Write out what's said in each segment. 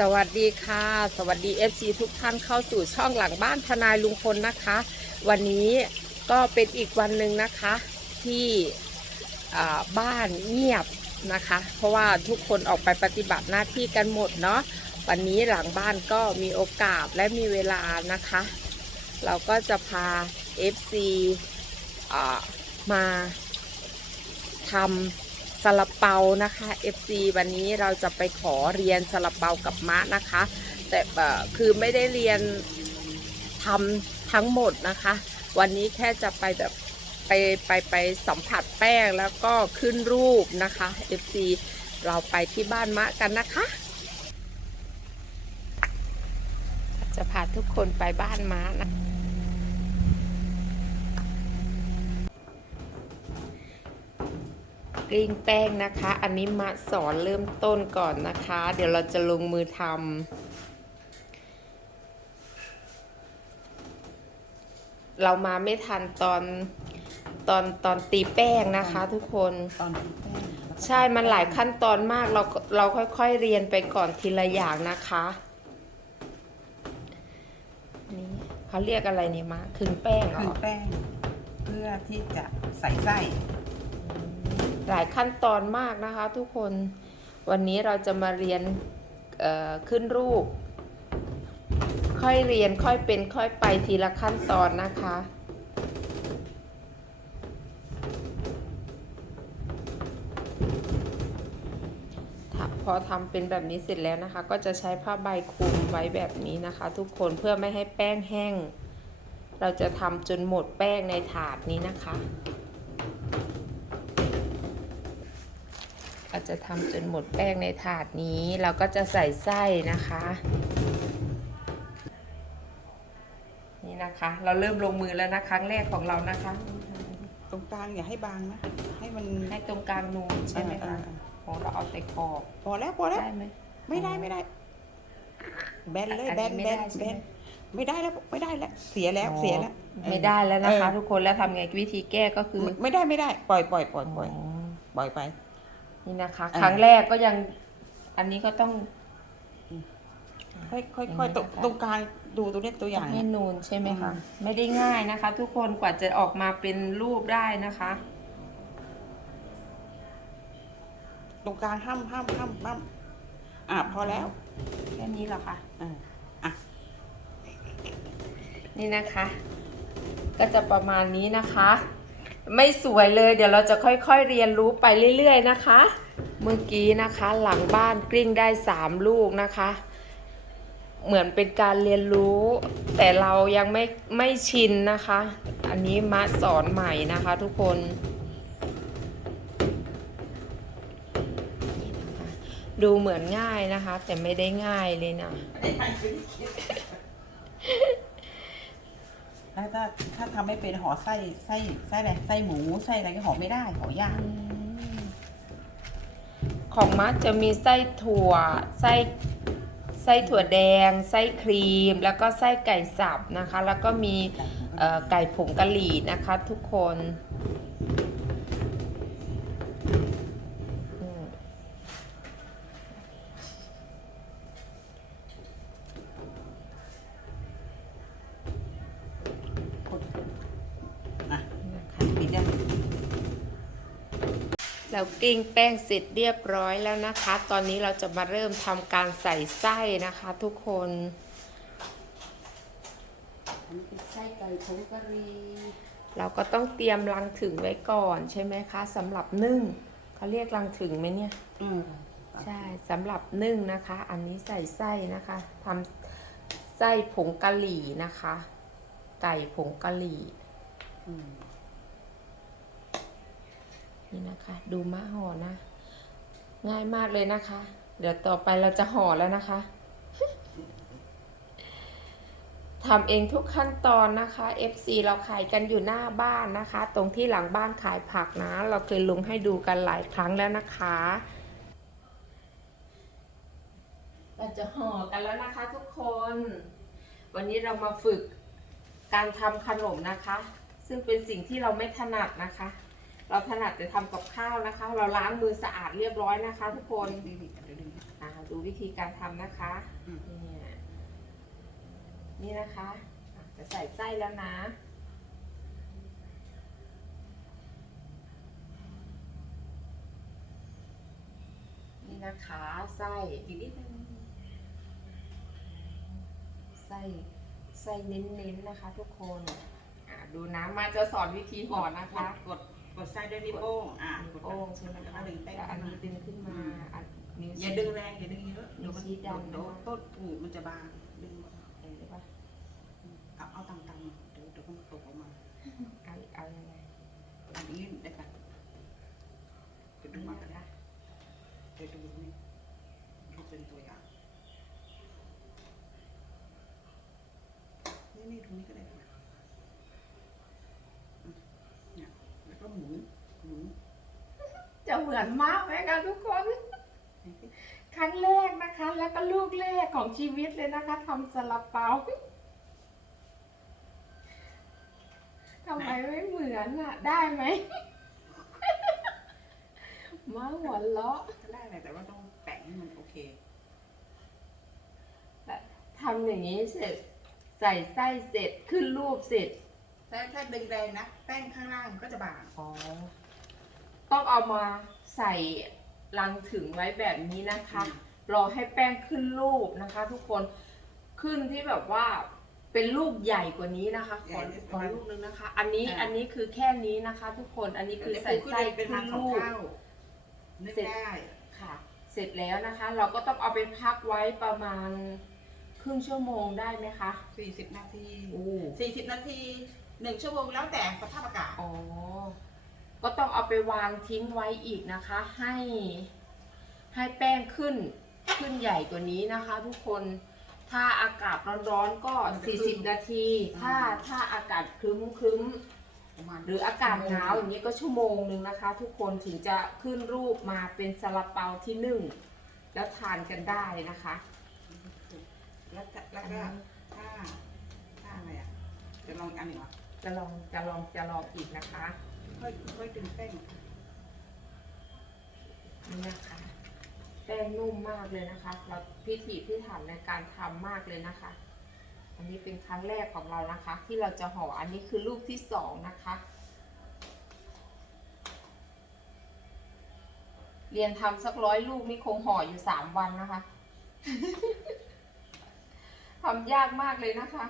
สวัสดีค่ะ สวัสดี FC ทุกท่านเข้าสู่ช่องหลังบ้านทนายลุงพลนะคะ วันนี้ก็เป็นอีกวันหนึ่งนะคะ ที่บ้านเงียบนะคะ เพราะว่าทุกคนออกไปปฏิบัติหน้าที่กันหมดเนาะวันนี้หลังบ้านก็มีโอกาสและมีเวลานะคะ เราก็จะพา FC อ่ามาทำ ซาลาเปานะคะ FC วันนี้เราจะไปขอเรียนซาลาเปากับมะนะคะ แต่เอ่อคือไม่ได้เรียนทำทั้งหมดนะคะ วันนี้แค่จะไปแบบไปไปไปสัมผัสแป้งแล้วก็ขึ้นรูปนะคะ FC เราไปที่บ้านมะกันนะคะ จะพาทุกคนไปบ้านม้านะ กลิ้งแป้งนะคะ อันนี้มาสอนเริ่มต้นก่อนนะคะ เดี๋ยวเราจะลงมือทำเรามาไม่ทันตอนตอนตอนตีแป้งนะคะ ทุกคนตอนที่แป้งใช่มันหลายขั้นตอนมากเราเราค่อยๆเรียนไปก่อนทีละอย่างนะคะนี่เขาเรียกอะไรนี่มาขึ้นแป้งเหรคืออแป้ง เพื่อที่จะใส่ไส้ หลายขั้นตอนมากนะคะทุกคนวันนี้เราจะมาเรียนขึ้นรูป ค่อยเรียนค่อยเป็นค่อยไปทีละขั้นตอนนะคะพอทำเป็นแบบนี้เสร็จแล้วนะคะ ก็จะใช้ผ้าใบคลุมไว้แบบนี้นะคะ ทุกคนเพื่อไม่ให้แป้งแห้ง เราจะทำจนหมดแป้งในถาดนี้นะคะ จะทำจนหมดแป้งในถาดนี้ เราก็จะใส่ไส้นะคะ นี่นะคะ เราเริ่มลงมือแล้วนะครั้งแรกของเรานะคะ ตรงกลางอย่าให้บางนะ ให้มันให้ตรงกลางนูนใช่ไหมอ่าคะอ่าของเราเอาแต่ขอบพอแล้วพอแล้วได้ไหมไม่ได้ไม่ได้ แบนเลยอันแบนี้นไม่แบได้นใช่แบไหมนไม่ได้แล้วไม่ได้แล้วเสียแล้วเสียแล้วไม่ได้แล้วนะคะเออทุกคนแล้วทำไงวิธีแก้ก็คือไม่ไม่ได้ไม่ได้ ปล่อยปล่อยปล่อยปล่อยอ๋อปล่อยไป นี่นะคะอ่าครั้งแรกก็ยัง อันนี้ก็ต้อง ค่อยค่อยอย่างค่อยนี้ตรงนะคะตรงกลางดูตัวเนี้ยตัวอย่างให้เนี่ยนูนใช่ไหมคะอืมไม่ได้ง่ายนะคะ ทุกคนกว่าจะออกมาเป็นรูปได้นะคะ ตรงกลางห้ามห้ามห้ามห้ามอะพอแล้วแค่นี้เหรอคะอะอะนี่นะคะ ก็จะประมาณนี้นะคะ ไม่สวยเลย เดี๋ยวเราจะค่อยๆเรียนรู้ไปเรื่อยๆนะคะ เมื่อกี้นะคะ หลังบ้านกลิ้งได้สามลูกนะคะ เหมือนเป็นการเรียนรู้ แต่เรายังไม่ไม่ชินนะคะ อันนี้มาสอนใหม่นะคะทุกคนดูเหมือนง่ายนะคะ แต่ไม่ได้ง่ายเลยนะ ถ้าถ้าถ้าทำไม่เป็นห่อไส้ไส้ไส้อะไรไส้หมูไส้อะไรก็ห่อไม่ได้ห่อยากของมัดจะมีไส้ถั่วไส้ไส้ถั่วแดง ไส้ครีม แล้วก็ไส้ไก่สับนะคะ แล้วก็มีไก่ผงกะหรี่นะคะทุกคน เรากิ้งแป้งเสร็จเรียบร้อยแล้วนะคะ ตอนนี้เราจะมาเริ่มทำการใส่ไส้นะคะทุกคนอันนี้เป็นไส้ไก่ผงกะหรี่เราก็ต้องเตรียมรังถึงไว้ก่อนใช่ไหมคะสำหรับนึ่งเขาเรียกรังถึงไหมเนี่ย อืมใช่สำหรับนึ่งนะคะ อันนี้ใส่ไส้นะคะทำไส้ผงกะหรี่นะคะ ไก่ผงกะหรี่ อืม นี่นะคะ ดูมะห่อนะ ง่ายมากเลยนะคะ เดี๋ยวต่อไปเราจะห่อแล้วนะคะทำเองทุกขั้นตอนนะคะ FC เราขายกันอยู่หน้าบ้านนะคะ ตรงที่หลังบ้านขายผักนะ เราเคยลงให้ดูกันหลายครั้งแล้วนะคะเราจะห่อกันแล้วนะคะทุกคน วันนี้เรามาฝึกการทำขนมนะคะ ซึ่งเป็นสิ่งที่เราไม่ถนัดนะคะ เราถนัดแต่ทำกับข้าวนะคะ เราล้างมือสะอาดเรียบร้อยนะคะ ทุกคนดีดีดูดีดูวิธีการทำนะคะเนี่ยนี่นะคะอะจะใส่ไส้แล้วนะ นี่นะคะไส้อีกนิดนึงไส้ไส้เน้นๆนะคะ ทุกคนอะดูนะมาจะสอนวิธีห่อนะคะ กด กดไส้ด้วยนิ้วโป้งอะนิ้วกดโป้งใช่ไหมแล้วคะก็ดึงแป้งแล้วอันนี้ดึงขึ้นมาอืมอันนิ้ว อย่าชี้ดึงแรงอย่าดึงเยอะเดี๋ยวมันชี้ดันเดี๋ยวต้นปูมันจะบางดึงเห็นปะเอาเอาต่ำๆเดี๋ยวเดี๋ยวมันตกออกมา เอาเอายังไงอันนี้ได้ค่ะเดี๋ยวดูนี่มากันะนคะเดี๋ยวดูนี่ดูเป็นตัวอย่างนี่นี่ตรงนี้ก็ได้ค่ะอืมเนี่ยแล้วก็หมุนหมุน จะเหมือ นมากไหมคะทุกคน ครั้งแรกนะคะ แล้วก็ลูกแรกของชีวิตเลยนะคะทำซาลาเปาทำไมไม่เหมือนอะ ได้ไหมมาหัวเราะก็ได้แหละแต่ว่าต้องแปะให้มันโอเคทำอย่างนี้เสร็จ ใส่ไส้เสร็จขึ้นรูปเสร็จถ้าถ้าดึงแรงนะ แป้งข้างล่างก็จะบางอ๋อต้องเอามาใส่ลังถึงไว้แบบนี้นะคะ รอให้แป้งขึ้นรูปนะคะ ทุกคนขึ้นที่แบบว่าเป็นลูกใหญ่กว่านี้นะคะขอขอลูกนึงนะคะ อันนี้อันนี้คือแค่นี้นะคะ ทุกคนอันนี้คือใส่ไส้เป็นขึ้มานสองรูปเท่านึกได้ค่ะ เสร็จแล้วนะคะ เราก็ต้องเอาไปพักไว้ประมาณครึ่งชั่วโมงได้ไหมคะสี่สิบนาทีโอ้สี่สิบนาทีหนึ่งชั่วโมงแล้วแต่สภาพอากาศอ๋อ ก็ต้องเอาไปวางทิ้งไว้อีกนะคะ ให้ให้แป้งขึ้นขึ้นใหญ่กว่านี้นะคะ ทุกคนถ้าอากาศร้อนๆก็ 40 นาที ถ้าถ้าอากาศครึ้มครึ้มประมาณหรืออากาศหนาวอย่างนี้ก็ชั่วโมงหนึ่งนะคะ ทุกคนถึงจะขึ้นรูปมาเป็นซาลาเปาที่นึ่งแล้วทานกันได้นะคะ แล้วก็แล้วก็ถ้าถ้าอะไรอะจะลองอีกอันหนึ่งเหรอจะลองจะลองจะลองอีกนะคะ ค่อยค่อยดึงแป้งนี่นะคะ แป้งนุ่มมากเลยนะคะ เราพิถีพิถันในการทำมากเลยนะคะ อันนี้เป็นครั้งแรกของเรานะคะ ที่เราจะห่ออันนี้คือลูกที่สองนะคะ เรียนทำสักร้อยลูกนี่คงห่ออยู่สามวันนะคะทำยากมากเลยนะคะ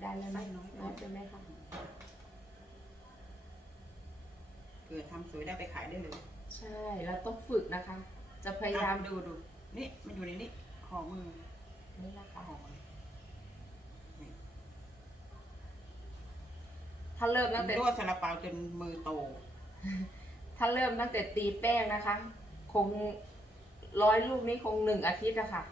ได้แล้วไส้นะน้อยน้อยไปไหมคะ เกิดทำสวยได้ไปขายได้เลยใช่เราต้องฝึกนะคะ จะพยายามอะดูดูนี่มันอยู่ในนี้ห่อมือนี่นะคะห่อเลยถ้าเริ่มตั้งแต่นวดซาลาเปาจนมือโต ถ้าเริ่มตั้งแต่ตีแป้งนะคะ คงร้อยลูกนี้คงหนึ่งอาทิตย์อะค่ะ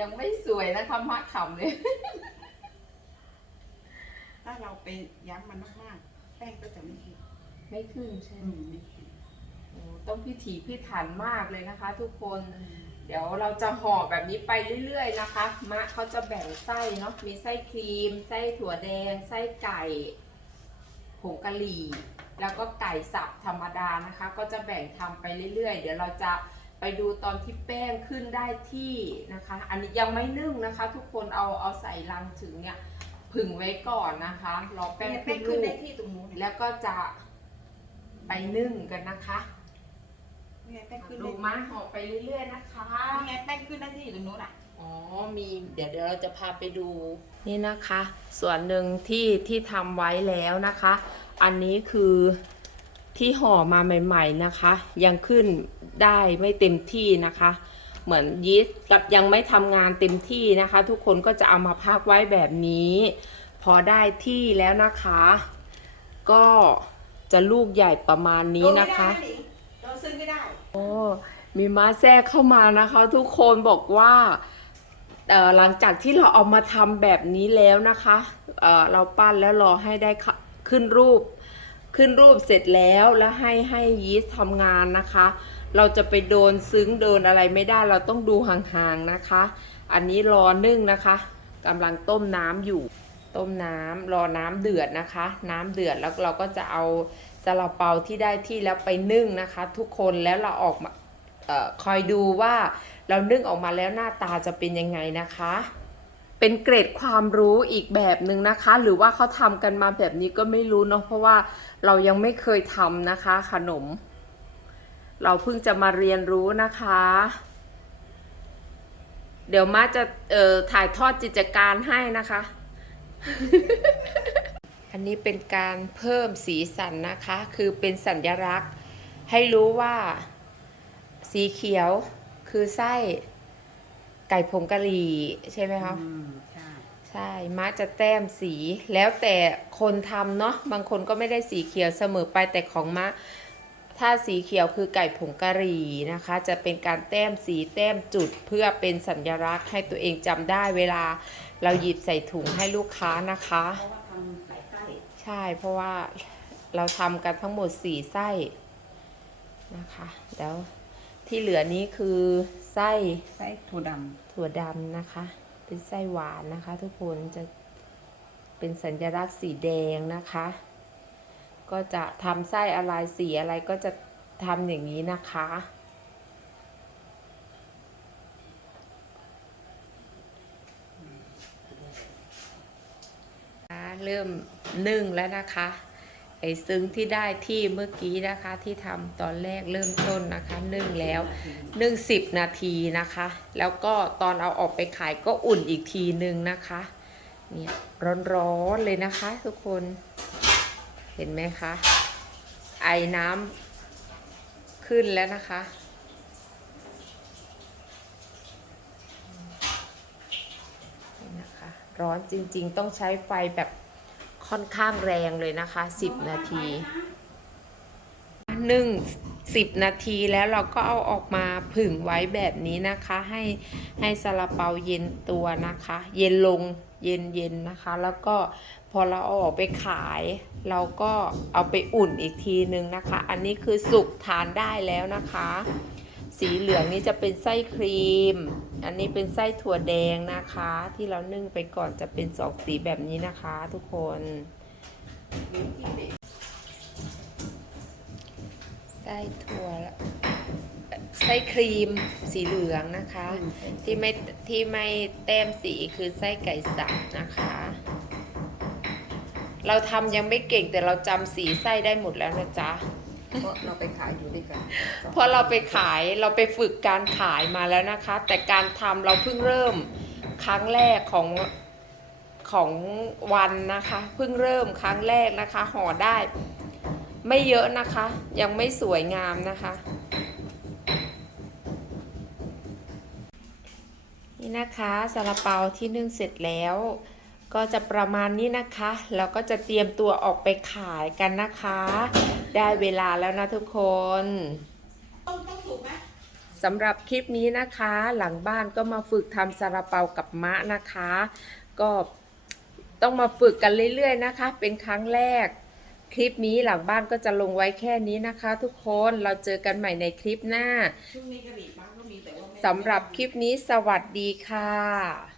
ยังไม่สวยนะคะมะขำเลย ถ้าเราไปย้ำมันมากๆ แป้งก็จะไม่ขึ้นไม่ขึ้นใช่ไหอืมมไม่ขึ้นโอ้ต้องพิถีพิถันมากเลยนะคะ ทุกคน เดี๋ยวเราจะห่อแบบนี้ไปเรื่อยๆนะคะ มะเขาจะแบ่งไส้เนาะ มีไส้ครีม ไส้ถั่วแดง ไส้ไก่ผงกะหรี่ แล้วก็ไก่สับธรรมดานะคะ ก็จะแบ่งทำไปเรื่อยๆ เดี๋ยวเราจะ ไปดูตอนที่แป้งขึ้นได้ที่นะคะ อันนี้ยังไม่นึ่งนะคะ ทุกคนเอาเอาใส่ลังถึงเนี่ยผึ่งไว้ก่อนนะคะรอแป้งเนี่ยขึ้แป้นงลูขึ้นได้กที่ตรงนู้นเนี่ยแล้วก็จะไปนึ่งกันนะคะนี่ไงแป้งขึ้นดูได้มาห่อไปเรื่อยๆนะคะนี่ไงแป้งขึ้นได้ที่อยู่ตรงนู้นอะอ๋อมีเดี๋ยวเดี๋ยวเราจะพาไปดูนี่นะคะ ส่วนหนึ่งที่ที่ทำไว้แล้วนะคะ อันนี้คือที่ห่อมาใหม่ ๆนะคะ ยังขึ้น ได้ไม่เต็มที่นะคะ เหมือนยีสต์กับยังไม่ทำงานเต็มที่นะคะ ทุกคนก็จะเอามาพักไว้แบบนี้ พอได้ที่แล้วนะคะ ก็จะลูกใหญ่ประมาณนี้นะคะเราซื้อไม่ได้โอ้มีม้าแทรกเข้ามานะคะ ทุกคนบอกว่าเอ่อหลังจากที่เราเอามาทำแบบนี้แล้วนะคะเอ่อเราปั้นแล้วรอให้ได้ขะขึ้นรูป ขึ้นรูปเสร็จแล้วแล้วให้ให้ยีสต์ทำงานนะคะ เราจะไปโดนซึ้งโดนอะไรไม่ได้เราต้องดูห่างๆนะคะ อันนี้รอนึ่งนะคะกำลังต้มน้ำอยู่ ต้มน้ำรอน้ำเดือดนะคะ น้ำเดือดแล้วเราก็จะเอาซาลาเปาที่ได้ที่แล้วไปนึ่งนะคะ ทุกคนแล้วเราออกมาออคอยดูว่าเรานึ่งออกมาแล้วหน้าตาจะเป็นยังไงนะคะเป็นเกรดความรู้อีกแบบหนึ่งนะคะ หรือว่าเขาทำกันมาแบบนี้ก็ไม่รู้เนาะเพราะว่าเรายังไม่เคยทำนะคะ ขนม เราเพิ่งจะมาเรียนรู้นะคะ เดี๋ยวมาจะเอ่อถ่ายทอดกิจการให้นะคะ อันนี้เป็นการเพิ่มสีสันนะคะ คือเป็นสัญลักษณ์ ให้รู้ว่าสีเขียวคือไส้ไก่ผงกะหรี่ใช่ไหมคะอืมใช่ใช่ม้าจะแต้มสีแล้วแต่คนทำเนาะบางคนก็ไม่ได้สีเขียวเสมอไปแต่ของม้า ถ้าสีเขียวคือไก่ผงกะหรี่นะคะ จะเป็นการแต้มสีแต้มจุดเพื่อเป็นสัญลักษณ์ให้ตัวเองจำได้เวลาเราหยิบใส่ถุงให้ลูกค้านะคะเพราะว่าทำหลายไส้ใช่เพราะว่าเราทำกันทั้งหมดสี่ไส้นะคะแล้วที่เหลือนี้คือไส้ไส้ถั่วดถั่วดำนะคะ เป็นไส้หวานนะคะ ทุกคนจะเป็นสัญลักษณ์สีแดงนะคะ ก็จะทำไส้อะไรสีอะไรก็จะทำอย่างนี้นะคะ เริ่มนึ่งแล้วนะคะไอ้ซึ้งที่ได้ที่เมื่อกี้นะคะที่ทำตอนแรกเริ่มต้นนะคะนึ่งแล้วนึ่งสิบนาทีนะคะ แล้วก็ตอนเอาออกไปขายก็อุ่นอีกทีนึงนะคะเนี่ยร้อนๆเลยนะคะทุกคน เห็นไหมคะ ไอน้ำขึ้นแล้วนะคะ นี่นะคะ ร้อนจริงๆ ต้องใช้ไฟแบบค่อนข้างแรงเลยนะคะ 10 นาทีนึ่งสิบนาทีแล้วเราก็เอาออกมาผึ่งไว้แบบนี้นะคะ ให้ให้ซาลาเปาเย็นตัวนะคะ เย็นลงเย็นเย็นนะคะ แล้วก็ พอเราเอาออกไปขาย เราก็เอาไปอุ่นอีกทีนึงนะคะ อันนี้คือสุกทานได้แล้วนะคะ สีเหลืองนี่จะเป็นไส้ครีม อันนี้เป็นไส้ถั่วแดงนะคะ ที่เรานึ่งไปก่อนจะเป็นสองสีแบบนี้นะคะ ทุกคนไส้ถั่วไส้ครีมสีเหลืองนะคะ ที่ไม่ที่ไม่แต้มสีคือไส้ไก่สับนะคะ เราทำยังไม่เก่งแต่เราจำสีไส้ได้หมดแล้วนะจ๊ะ เพราะเราไปขายอยู่ด้วยกันเพราะเราไปขายเราไปฝึกการขายมาแล้วนะคะ แต่การทำเราเพิ่งเริ่มครั้งแรกของของวันนะคะ เพิ่งเริ่มครั้งแรกนะคะห่อได้ ไม่เยอะนะคะ ยังไม่สวยงามนะคะนี่นะคะซาลาเปาที่นึ่งเสร็จแล้ว ก็จะประมาณนี้นะคะ แล้วก็จะเตรียมตัวออกไปขายกันนะคะ ได้เวลาแล้วนะทุกคนต้องต้องสุกไหมสำหรับคลิปนี้นะคะ หลังบ้านก็มาฝึกทำซาลาเปากับมะนะคะ ก็ต้องมาฝึกกันเรื่อยๆนะคะ เป็นครั้งแรก คลิปนี้หลังบ้านก็จะลงไว้แค่นี้นะคะ ทุกคนเราเจอกันใหม่ในคลิปหน้าช่วงนี้กะหรี่ปั๊บก็มีแต่ว่าไม่สำหรับคลิปนี้สวัสดีค่ะ